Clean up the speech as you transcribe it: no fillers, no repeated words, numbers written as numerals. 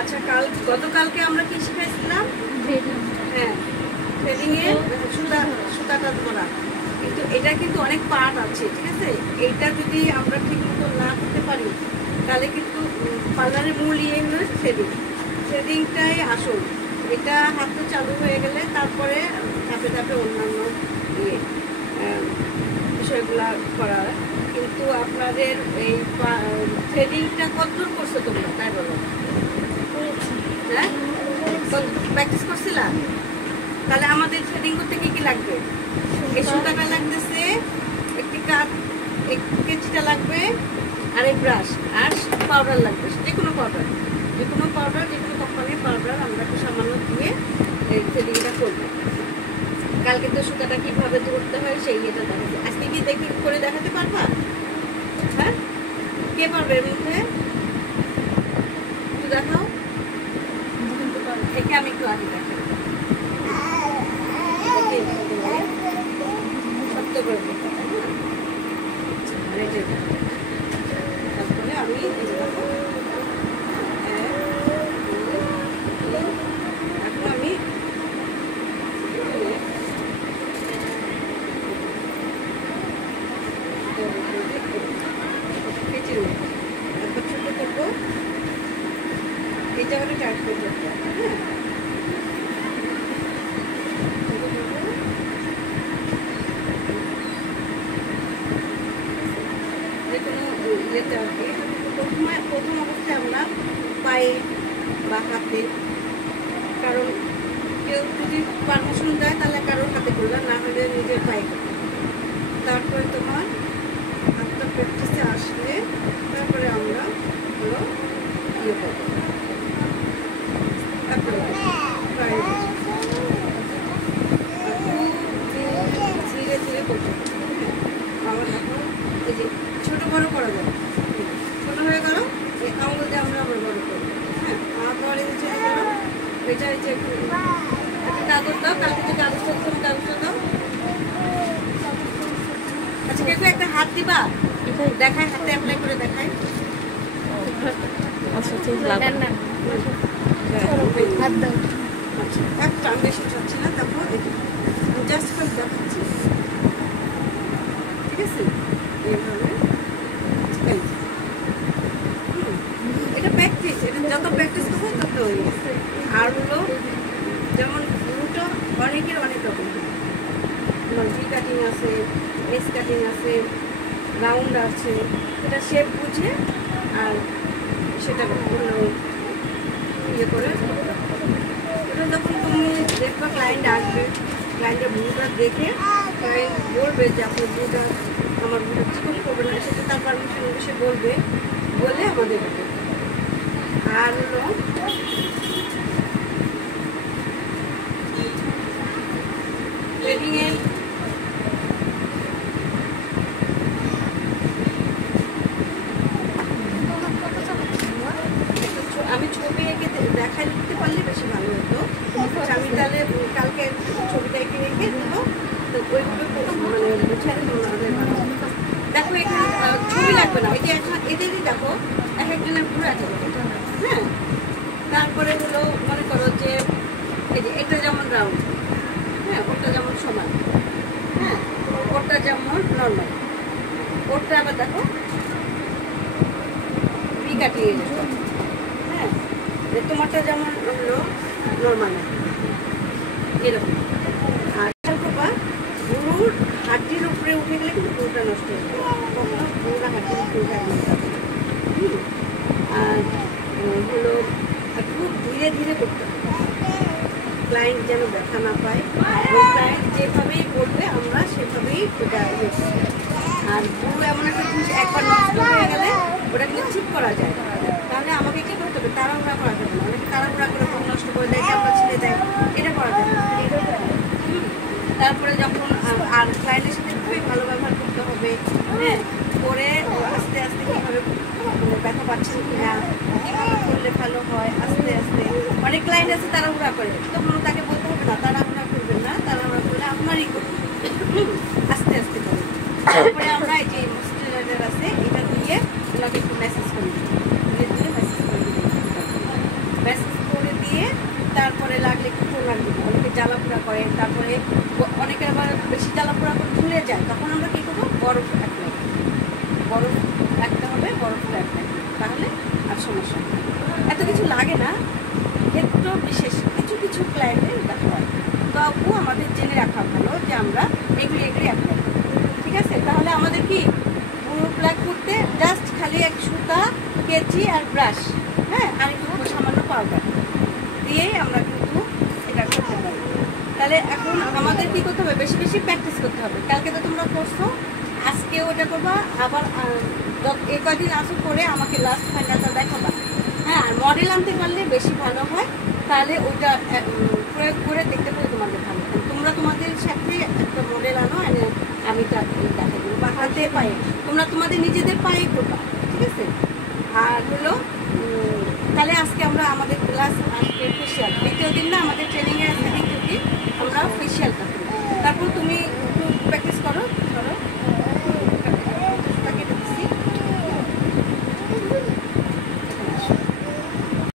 আচ্ছা, গতকালকে আমরা কি শিখাইছিলাম? হ্যাঁ, থ্রেডিংয়ে সুতাটা ধরা। কিন্তু এটা কিন্তু অনেক পার্ট আছে, ঠিক আছে? এইটা যদি আমরা ঠিক মতো না করতে পারি তাহলে কিন্তু পার্লারের মূল ইয়ে হলো থ্রেডিংটাই আসল। এটা হাতে চালু হয়ে গেলে তারপরে ধাপে ধাপে অন্যান্য ইয়ে বিষয়গুলো করা। কিন্তু আপনাদের এই থ্রেডিংটা কতদূর করছো তোমরা, তাই বলো? হ্যাঁ, প্র্যাকটিস করছিলা? তাহলে আমাদের থ্রেডিং করতে কি কি লাগবে? এই সুতাটা লাগতেছে, একটি কাঠ, এক কেচিটা লাগবে, আর এই ব্রাশ, আর পাউডার লাগবে। যে কোনো পাউডার, যে কোনো কোম্পানির পাউডার আমরা একটু সামান্য দিয়ে এই থ্রেডিংটা করবো। কালকে তো সুতাটা কিভাবে ধরতে হয় সেই এটা দেখাচ্ছে। আজকে কি দেখে করে দেখাতে পারবা? হ্যাঁ, কে পারবে এর মধ্যে? একটু দেখাও। একে আমি একটু আগে দেখাই, শক্ত করে দিতে হয়। তারপরে আমি এখন আমি একবার ছোট করবো, এই জায়গাটা টাইট করে করতে হবে। হ্যাঁ, যে কোনো ইয়েতে আর কি প্রথম অবস্থায় আমরা পায়ে বা হাতে, কারণ কেউ যদি পারমিশন দেয় তাহলে কারোর হাতে করলাম, না হলে নিজের পায়ে করবে। তারপরে তোমার হাতটা প্র্যাকটিসে আসলে তারপরে আমরা হলো ইয়ে করবো, তারপরে পায়ে ধীরে ধীরে করতে হবে। আমার এখন এই যে ছোটো বড়ো করা যাবে, ছোটো হয়ে গেল এই আঙুল দিয়ে আমরা আবার বড়ো করবো। হ্যাঁ, আবার এই যে এটা এই যে একটা কাগজ দাও, কালকে যে কাগজটা তুমি কাগজটা দাও। আচ্ছা, কেউ একটা হাত দিবা, দেখায়, হাতে অ্যাপ্লাই করে দেখায়। আচ্ছা, ঠিক আছে, হাত দাও। আচ্ছা, একটা আমি বেশি চাচ্ছি না, তারপর জাস্ট করে দেখাচ্ছি, ঠিক আছে? এইভাবে এটা প্র্যাকটিস, এটা যত প্র্যাকটিস করবো তত আর হলো যেমন ব্লুটা অনেকের অনেক রকম, ভি কাটিং আছে, এস কাটিং আছে, রাউন্ড আছে, এটা শেপ বুঝে আর সেটা ইয়ে করে এটা যখন তুমি দেখবা ক্লায়েন্ট আসবে, ক্লায়েন্টের ব্লুটা দেখে ক্লায়েন্ট বলবে যে আপনার ব্লুটা, আমার ব্লুটা চিকন করবে না, সেটা তার পারমিশন সে বলবে, বলে আমাদের আর হলো থ্রেডিংয়ের আমি ছবি এঁকে দেখাই দিতে পারলে বেশি ভালো হতো। আমি তাহলে কালকে ছবিটা এঁকে রেখে দেবো, তো ওইগুলো মানে বুঝে তোমাদের দেখো। এখানে ছবি লাগবে না, এটা এদেরই দেখো, এক একজনের পুরো এক এক। হ্যাঁ, তারপরে হলো মনে করো যে এই যে এটা যেমন রাউন্ড, হ্যাঁ, ওটা যেমন সমান, হ্যাঁ, ওটা যেমন নর্মাল, ওটা আবার দেখো ভি কাটিয়ে যাবে। হ্যাঁ, তোমারটা যেমন হলো নর্মাল এরকম। আর করবা গরুর হাড্ডির উপরে উঠে গেলে কিন্তু গরুটা নষ্ট হয়ে যাবে, কখনো গরুটা হাড্ডির উপরে উঠে যাবে। আর হলো খুব ধীরে ধীরে করতে হবে, ক্লায়েন্ট যেন ব্যথা না পায়। ওই ক্লায়েন্ট যেভাবেই বলবে আমরা সেভাবেই ওটা ইয়ে করবো। আর গরু এমন একটা জিনিস একবার নষ্ট হয়ে গেলে ওটা কিন্তু ঠিক করা যায়, তাহলে আমাকে কি করতে হবে? তাড়াহুড়া করা যাবে না, অনেকে তাড়াহুড়া করে গরু নষ্ট করে দেয়, চাপা ছিঁড়ে দেয়, এটা করা যাবে না। তারপরে যখন আর ক্লায়েন্টের সাথে খুবই ভালো ব্যবহার করতে হবে। হ্যাঁ, করে আস্তে আস্তে কীভাবে ব্যথা পাচ্ছেন কিনা, কীভাবে করলে ভালো হয়, আস্তে আস্তে। অনেক ক্লায়েন্ট আছে তাড়াহুড়া করে, তখন তাকে বলতে হবে না তাড়াহুড়া করবেন না, তাড়াহুড়া করলে আপনারই করবেন, আস্তে আস্তে করবেন। তারপরে আমরা এই যে ময়েশ্চারাইজার আছে এটা দিয়ে ওনাকে একটু ম্যাসেজ করে দিই, দিয়ে মেসেজ করে দিই। তারপরে লাগলে একটু টোনার দিব, অনেকে জ্বালাপোড়া করে, তারপরে অনেকে আবার বেশি জ্বালাপোড়া করে ভুলে যায়, তখন আমরা কী করবো, বরফ অ্যাপ্লাই, বরফ রাখতে হবে, বরফ অ্যাপ্লাই, তাহলে আর সমস্যা নেই। এত কিছু লাগে না, ক্ষেত্র বিশেষ কিছু কিছু ক্লায়েন্টে এটা হয়। তো আপু আমাদের জেনে রাখা ভালো যে আমরা এগুলি অ্যাপ্লাই করি, ঠিক আছে? তাহলে আমাদের কি পুরো প্লাগ করতে জাস্ট খালি এক সুতা, কেচি আর ব্রাশ, হ্যাঁ, আর একটু সামান্য পাউডার দিয়েই আমরা কিন্তু এটা করতে পারি। তাহলে এখন আমাদের কী করতে হবে, বেশি বেশি প্র্যাকটিস করতে হবে। কালকে তো তোমরা করছো, আজকেও ওটা করবা, আবার এই কয়দিন আসো করে আমাকে লাস্ট ফাইনালটা দেখাবা, হ্যাঁ। আর মডেল আনতে পারলে বেশি ভালো হয়, তাহলে ওইটা প্রয়োগ করে দেখতে পারে তোমাদের ভালো। তোমরা তোমাদের সাথে একটা মডেল আনো, আমি দেখা দেবো, বা হাতে পায়ে, তোমরা তোমাদের নিজেদের পায়ে করবা, ঠিক আছে? আর হলো তাহলে আজকে আমরা আমাদের ক্লাস আজকে স্পেশাল দ্বিতীয় দিন না আমাদের ট্রেনিংয়ে